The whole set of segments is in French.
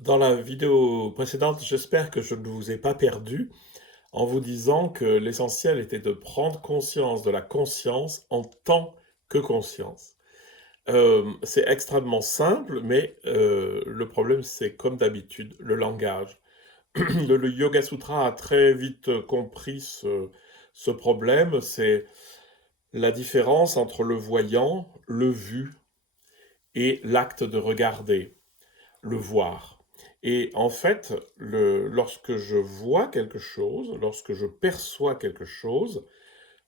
Dans la vidéo précédente, j'espère que je ne vous ai pas perdu en vous disant que l'essentiel était de prendre conscience de la conscience en tant que conscience. C'est extrêmement simple, mais le problème, c'est comme d'habitude, le langage. Le Yoga Sutra a très vite compris ce problème, c'est la différence entre le voyant, le vu et l'acte de regarder. Le voir. Et en fait, lorsque je vois quelque chose, lorsque je perçois quelque chose,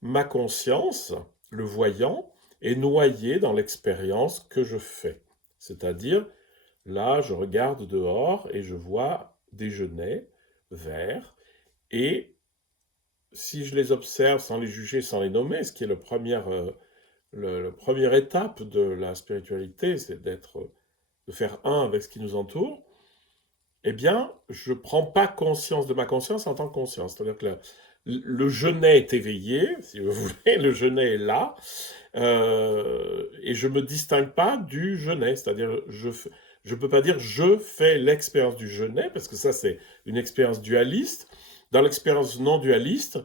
ma conscience, le voyant, est noyée dans l'expérience que je fais. C'est-à-dire, là, je regarde dehors et je vois des genêts verts, et si je les observe sans les juger, sans les nommer, ce qui est la première étape de la spiritualité, c'est de faire un avec ce qui nous entoure. Eh bien, je ne prends pas conscience de ma conscience en tant que conscience. C'est-à-dire que le genêt est éveillé, si vous voulez, le genêt est là, et je ne me distingue pas du genêt. C'est-à-dire, je ne peux pas dire je fais l'expérience du genêt, parce que ça, c'est une expérience dualiste. Dans l'expérience non dualiste,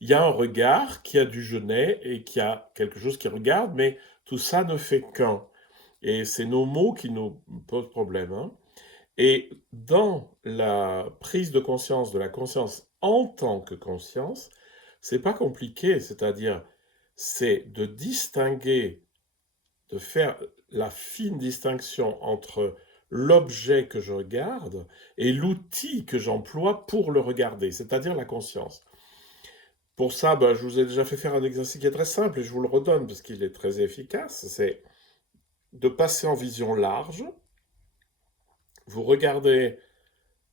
il y a un regard qui a du genêt et qui a quelque chose qui regarde, mais tout ça ne fait qu'un. Et c'est nos mots qui nous posent problème, hein. Et dans la prise de conscience de la conscience en tant que conscience, c'est pas compliqué, c'est-à-dire c'est de distinguer, de faire la fine distinction entre l'objet que je regarde et l'outil que j'emploie pour le regarder, c'est-à-dire la conscience. Pour ça, ben, je vous ai déjà fait faire un exercice qui est très simple et je vous le redonne parce qu'il est très efficace, c'est de passer en vision large. Vous regardez,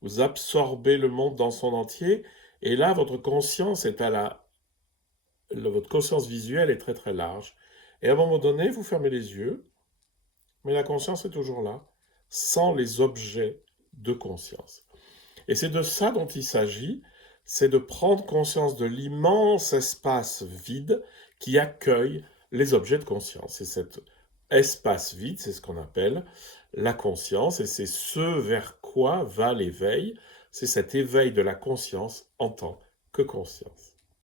vous absorbez le monde dans son entier, et là, votre conscience est votre conscience visuelle est très très large. Et à un moment donné, vous fermez les yeux, mais la conscience est toujours là, sans les objets de conscience. Et c'est de ça dont il s'agit, c'est de prendre conscience de l'immense espace vide qui accueille les objets de conscience. Et cet espace vide, c'est ce qu'on appelle la conscience, et c'est ce vers quoi va l'éveil, c'est cet éveil de la conscience en tant que conscience.